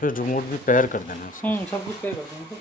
फिर रिमोट भी पेयर कर देना इसका। सब कुछ पे कर देंगे।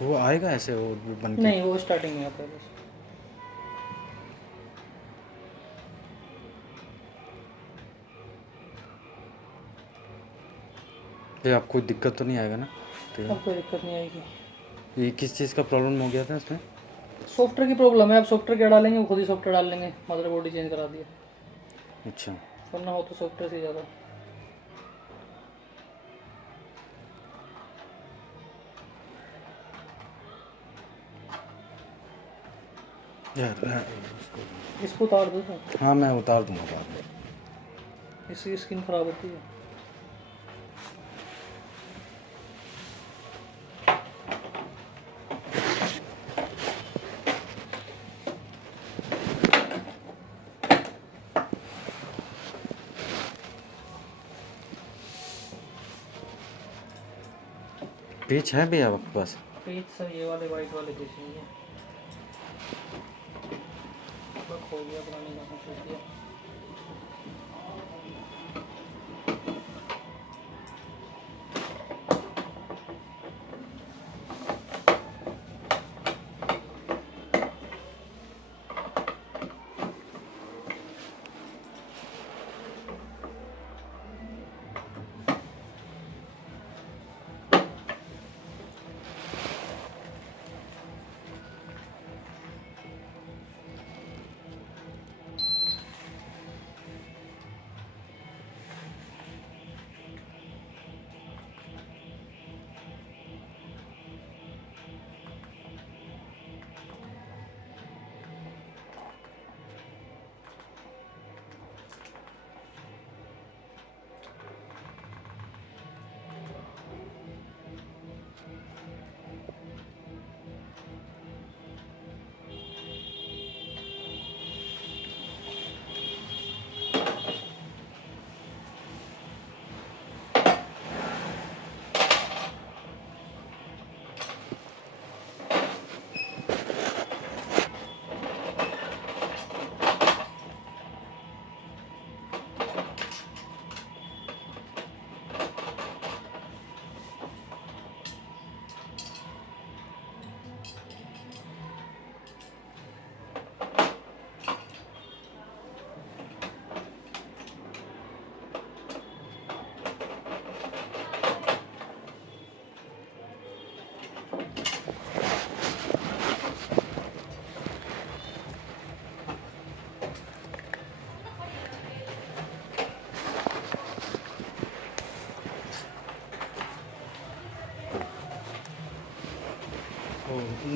वो आएगा ऐसे वो बन के? नहीं, वो स्टार्टिंग में आता है बस। ये आपको कोई दिक्कत तो नहीं आएगा ना? तो अब कोई दिक्कत नहीं आएगी। ये किस चीज़ का प्रॉब्लम हो गया था इसमें? सॉफ्टवेयर की प्रॉब्लम है। अब सॉफ्टवेयर क्या डालेंगे, वो खुद ही सॉफ्टवेयर डाल लेंगे। मदरबोर्ड ही चेंज करा दिया, अच्छा। वरना हो तो सॉफ्टवेयर से ज़्यादा। यार इसको उतार दो तो, हाँ मैं उतार दूँगा बाद में। इसकी स्किन खराब होती है। पेच है भैया आपके पास? पेज सर ये वाले वाइट वाले देखेंगे। खो गया, पुरानी गाना खो दिया।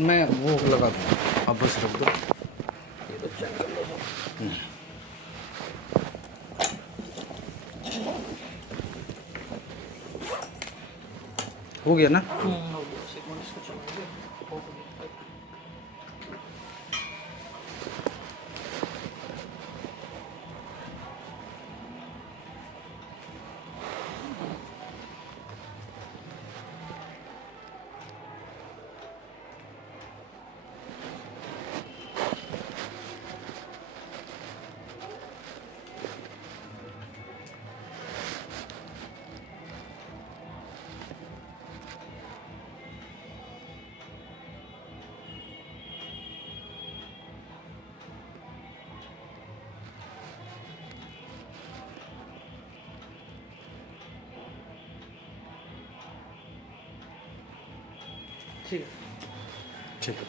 मैं वो लगा दूँगा, आप बस रख दो। ये तो चेक कर लो। हो गया ना? हो गया। सेकंड इसको चलाएंगे। हो गया। ठीक है। ठीक है,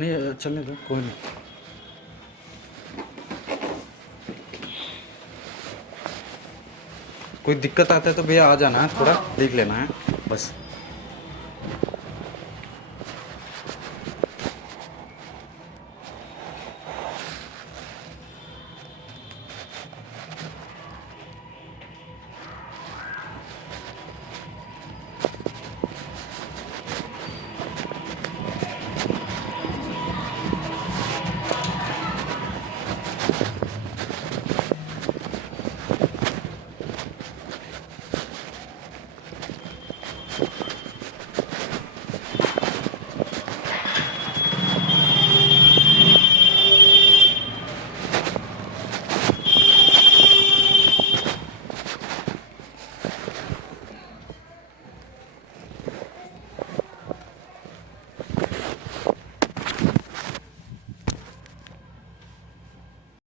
नहीं चलने दो, कोई नहीं। कोई दिक्कत आता है तो भैया आ जाना है, थोड़ा देख लेना है बस।